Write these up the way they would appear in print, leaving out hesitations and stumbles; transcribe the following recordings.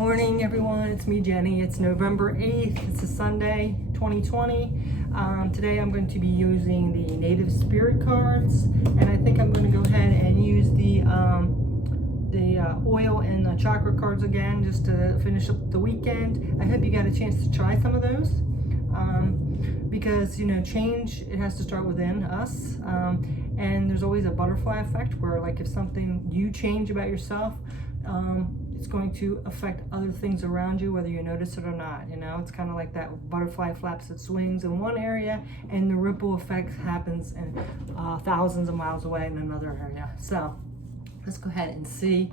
morning, everyone. It's me, Jenny. It's November 8th. It's a Sunday, 2020. Today I'm going to be using the Native Spirit cards, and I think I'm going to go ahead and use the oil and the chakra cards again, just to finish up the weekend. I hope you got a chance to try some of those, because change, it has to start within us, and there's always a butterfly effect where, like, if something you change about yourself, it's going to affect other things around you, whether you notice it or not. It's kind of like that butterfly flaps that swings in one area, and the ripple effect happens in thousands of miles away in another area. So let's go ahead and see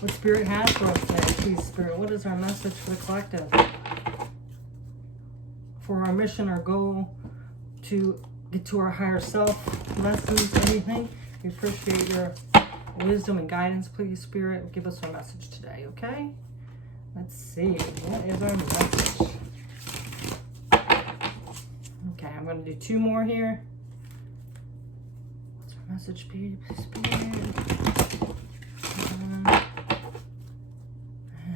what Spirit has for us today. Please, Spirit, what is our message for the collective? For our mission, our goal to get to our higher self, lessons, anything. We appreciate your wisdom and guidance. Please, Spirit, give us our message today, okay? Let's see, what is our message? Okay, I'm going to do two more here. What's our message, Spirit?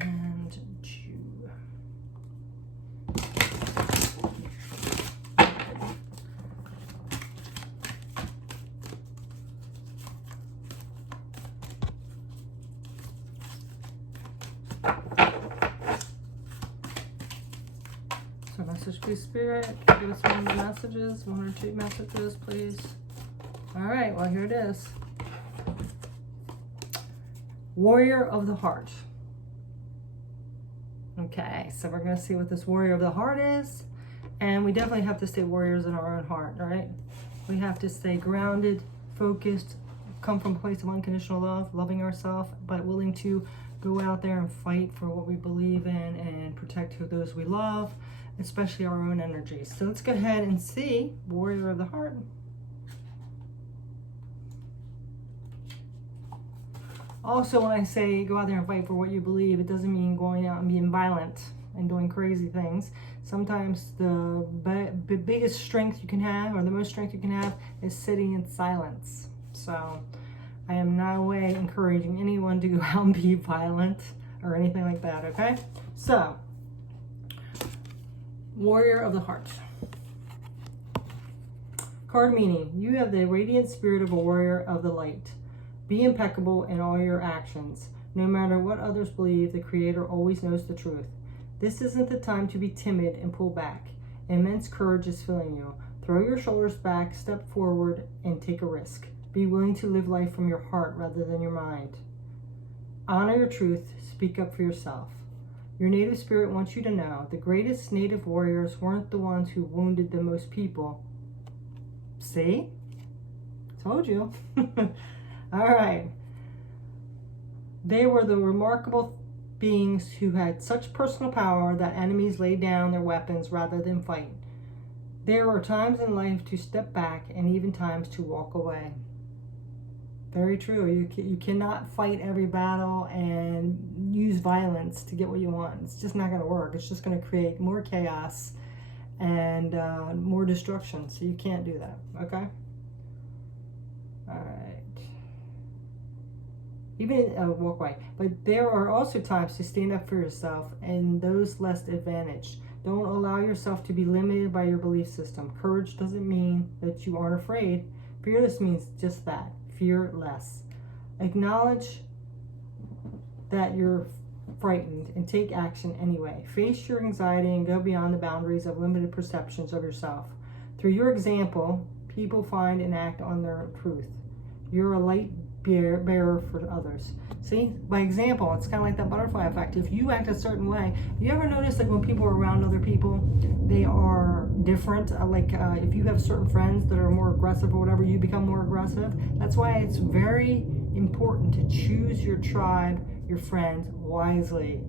And two. So message, please, Spirit. Give us one of the messages, one or two messages, please. All right, well, here it is. Warrior of the Heart. Okay, so we're going to see what this Warrior of the Heart is. And we definitely have to stay warriors in our own heart, right? We have to stay grounded, focused, come from a place of unconditional love, loving ourselves, but willing to go out there and fight for what we believe in and protect those we love, especially our own energy. So let's go ahead and see Warrior of the Heart. Also, when I say go out there and fight for what you believe, it doesn't mean going out and being violent and doing crazy things. Sometimes the biggest strength you can have, or the most strength you can have, is sitting in silence. So I am no way encouraging anyone to go out and be violent or anything like that, okay? So, Warrior of the Heart. Card meaning: you have the radiant spirit of a warrior of the light. Be impeccable in all your actions. No matter what others believe, the Creator always knows the truth. This isn't the time to be timid and pull back. Immense courage is filling you. Throw your shoulders back, step forward, and take a risk. Be willing to live life from your heart rather than your mind. Honor your truth. Speak up for yourself. Your native spirit wants you to know the greatest native warriors weren't the ones who wounded the most people. See? Told you. All right. They were the remarkable beings who had such personal power that enemies laid down their weapons rather than fight. There are times in life to step back and even times to walk away. Very true. You cannot fight every battle and use violence to get what you want. It's just not going to work. It's just going to create more chaos and more destruction. So you can't do that. Okay? All right. Even walk away. But there are also times to stand up for yourself and those less advantaged. Don't allow yourself to be limited by your belief system. Courage doesn't mean that you aren't afraid. Fearless means just that. Fear less. Acknowledge that you're frightened and take action anyway. Face your anxiety and go beyond the boundaries of limited perceptions of yourself. Through your example, people find and act on their truth. You're a light bearer for others. See, by example, it's kind of like that butterfly effect. If you act a certain way, you ever notice that when people are around other people, they are different? If you have certain friends that are more aggressive or whatever, you become more aggressive. That's why it's very important to choose your tribe, your friends, wisely.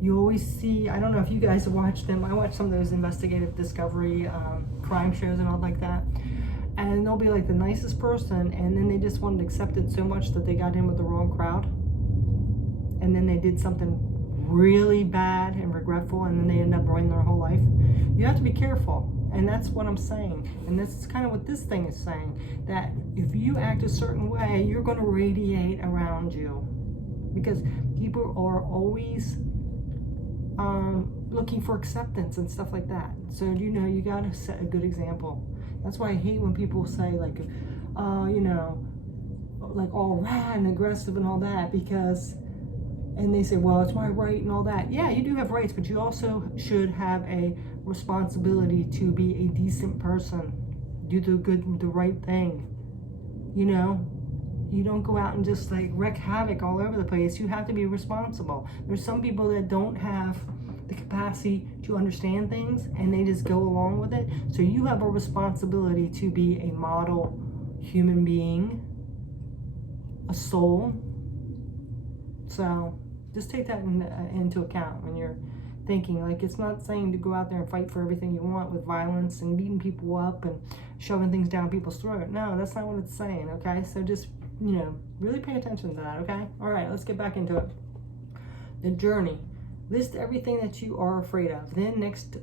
You always see, I don't know if you guys have watched them, I watch some of those investigative discovery crime shows and all like that. And they'll be like the nicest person, and then they just wanted accepted so much that they got in with the wrong crowd. And then they did something really bad and regretful, and then they end up ruining their whole life. You have to be careful, and that's what I'm saying. And this is kind of what this thing is saying, that if you act a certain way, you're going to radiate around you. Because people are always looking for acceptance and stuff like that. So you got to set a good example. That's why I hate when people say like, like all rah and aggressive and all that, and they say, well, it's my right and all that. Yeah, you do have rights, but you also should have a responsibility to be a decent person, do the right thing. You don't go out and just like wreak havoc all over the place. You have to be responsible. There's some people that don't have the capacity to understand things and they just go along with it. So you have a responsibility to be a model human being, a soul. So just take that into account when you're thinking. Like, it's not saying to go out there and fight for everything you want with violence and beating people up and shoving things down people's throat. No, that's not what it's saying, okay? So just, really pay attention to that, okay? All right, let's get back into it. The journey. List everything that you are afraid of. Then next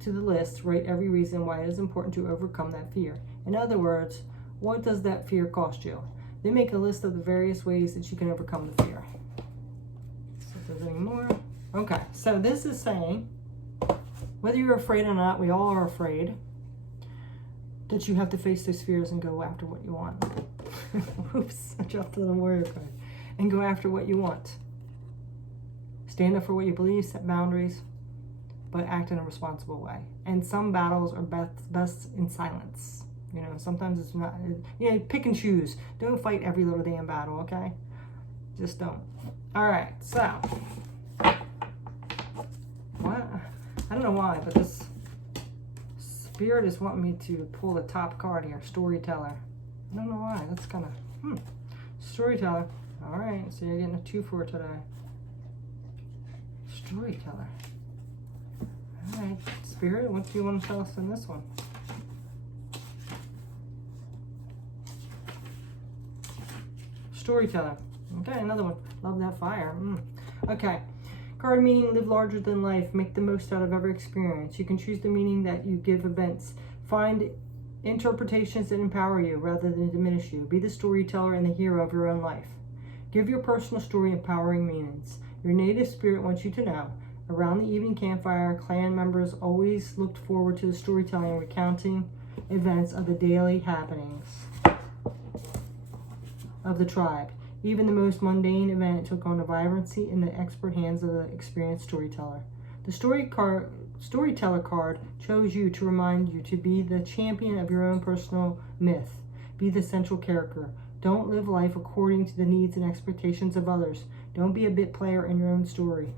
to the list, write every reason why it is important to overcome that fear. In other words, what does that fear cost you? Then make a list of the various ways that you can overcome the fear. So if there's any more. Okay, so this is saying, whether you're afraid or not, we all are afraid, that you have to face those fears and go after what you want. Oops, I dropped the little warrior card. And go after what you want. Stand up for what you believe, set boundaries, but act in a responsible way. And some battles are best in silence. Sometimes it's not, pick and choose. Don't fight every little damn battle, okay? Just don't. All right, so, what? I don't know why, but this Spirit is wanting me to pull the top card here, Storyteller. I don't know why, that's kind of, Storyteller. All right, so you're getting a 2 for today. Storyteller. All right, Spirit, what do you want to tell us in this one? Storyteller. Okay, another one. Love that fire. Okay. Card meaning, live larger than life. Make the most out of every experience. You can choose the meaning that you give events. Find interpretations that empower you rather than diminish you. Be the storyteller and the hero of your own life. Give your personal story empowering meanings. Your native spirit wants you to know. Around the evening campfire, clan members always looked forward to the storytelling and recounting events of the daily happenings of the tribe. Even the most mundane event took on a vibrancy in the expert hands of the experienced storyteller. The storyteller card chose you to remind you to be the champion of your own personal myth. Be the central character. Don't live life according to the needs and expectations of others. Don't be a bit player in your own story.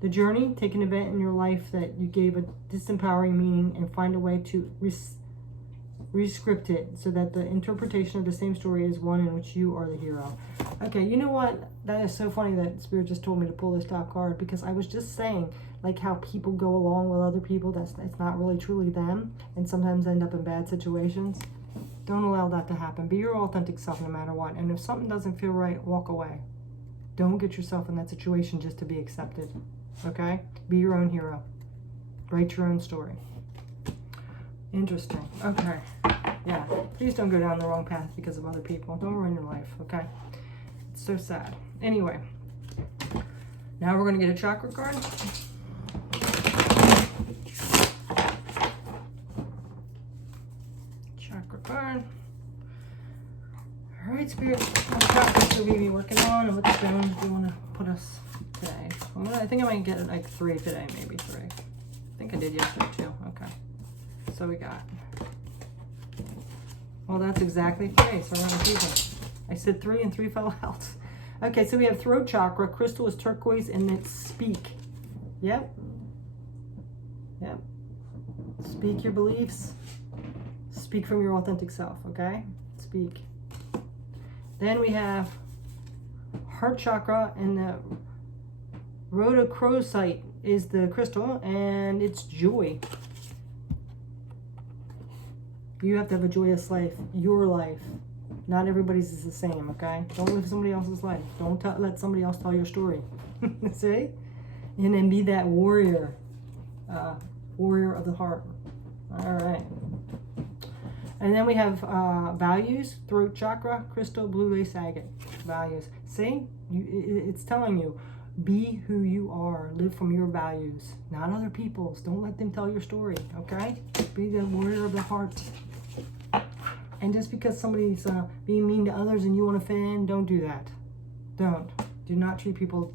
The journey, take an event in your life that you gave a disempowering meaning and find a way to rescript it so that the interpretation of the same story is one in which you are the hero. Okay, you know what? That is so funny that Spirit just told me to pull this top card, because I was just saying like how people go along with other people that's not really truly them and sometimes end up in bad situations. Don't allow that to happen. Be your authentic self no matter what. And if something doesn't feel right, walk away. Don't get yourself in that situation just to be accepted. Okay? Be your own hero. Write your own story. Interesting. Okay. Yeah. Please don't go down the wrong path because of other people. Don't ruin your life. Okay? It's so sad. Anyway. Now we're going to get a chakra card. Chakra card. Alright, Spirit. What chakras should we be working on, and what stones do you want to put us today? I think I might get like 3 today, maybe 3. I think I did yesterday too. Okay. So we got. Well, that's exactly 3. So we're going to keep them. I said 3 and 3 fell out. Okay, so we have throat chakra. Crystal is turquoise, and it's speak. Yep. Yep. Speak your beliefs. Speak from your authentic self, okay? Speak. Then we have heart chakra, and the rhodochrosite is the crystal, and it's joy. You have to have a joyous life. Your life. Not everybody's is the same, okay? Don't live somebody else's life. Don't let somebody else tell your story. See? And then be that warrior. Warrior of the heart. All right. And then we have values, throat chakra, crystal, blue lace agate. Values. See? It's telling you, Be who you are. Live from your values, not other people's. Don't let them tell your story, okay? Be the warrior of the heart. And just because somebody's being mean to others and you want to fit in, don't do that. Don't. Do not treat people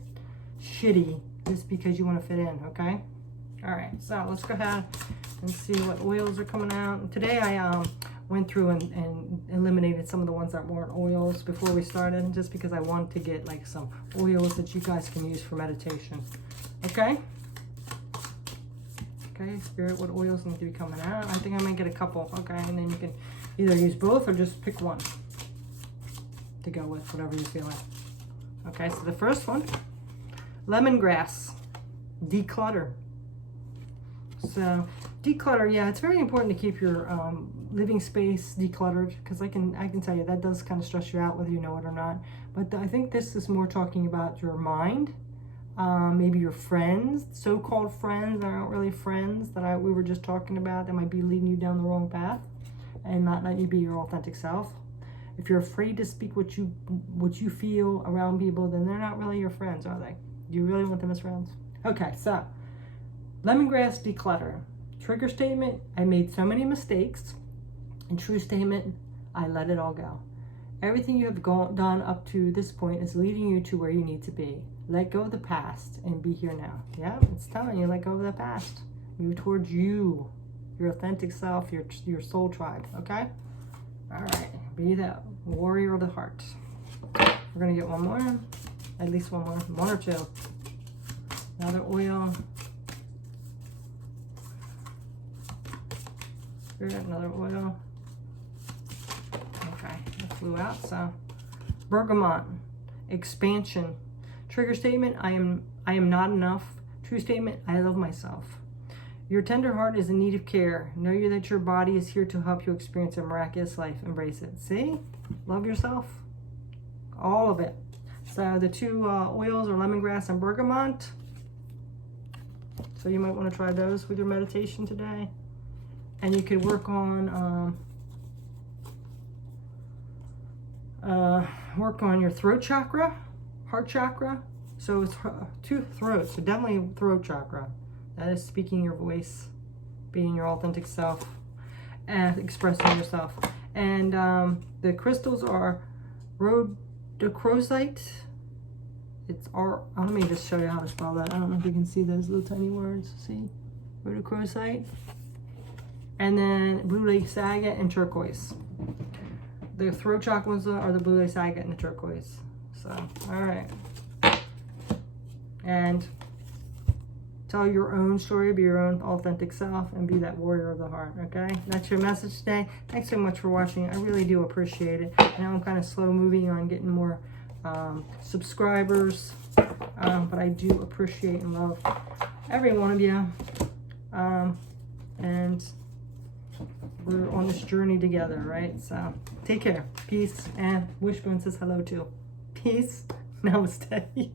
shitty just because you want to fit in, okay? All right, so let's go ahead and see what oils are coming out. And today I went through and eliminated some of the ones that weren't oils before we started, just because I wanted to get like some oils that you guys can use for meditation. Okay? Okay, Spirit, what oils need to be coming out? I think I might get a couple, okay? And then you can either use both or just pick one to go with whatever you're feeling. Okay, so the first one, lemongrass, declutter. So declutter, yeah, it's very important to keep your living space decluttered, because I can tell you that does kind of stress you out whether you know it or not. But I think this is more talking about your mind, maybe your friends, so-called friends that aren't really friends that we were just talking about, that might be leading you down the wrong path and not letting you be your authentic self. If you're afraid to speak what you feel around people, then they're not really your friends, are they? Do you really want them as friends? Okay, so lemongrass, declutter. Trigger statement, I made so many mistakes. And true statement, I let it all go. Everything you have done up to this point is leading you to where you need to be. Let go of the past and be here now. Yeah, it's telling you, let go of the past. Move towards you, your authentic self, your soul tribe, okay? All right, be that warrior of the heart. We're gonna get one more, at least one more, one or two. Another oil. Spirit, another oil. Okay, it flew out, so. Bergamot, expansion. Trigger statement, I am not enough. True statement, I love myself. Your tender heart is in need of care. Know that your body is here to help you experience a miraculous life. Embrace it. See? Love yourself. All of it. So the two oils are lemongrass and bergamot. So you might want to try those with your meditation today. And you could work on your throat chakra, heart chakra. So it's two throats, so definitely throat chakra. That is speaking your voice, being your authentic self, and expressing yourself. And the crystals are rhodochrosite. It's let me just show you how to spell that. I don't know if you can see those little tiny words. See? Rhodochrosite. And then blue lace agate and turquoise. The throat chakras are the blue lace agate and the turquoise. So, all right. And tell your own story, be your own authentic self, and be that warrior of the heart, okay? That's your message today. Thanks so much for watching. I really do appreciate it. I know I'm kind of slow moving on getting more subscribers, but I do appreciate and love every one of you. And we're on this journey together, right? So take care. Peace. And Wishbone says hello too. Peace. Namaste.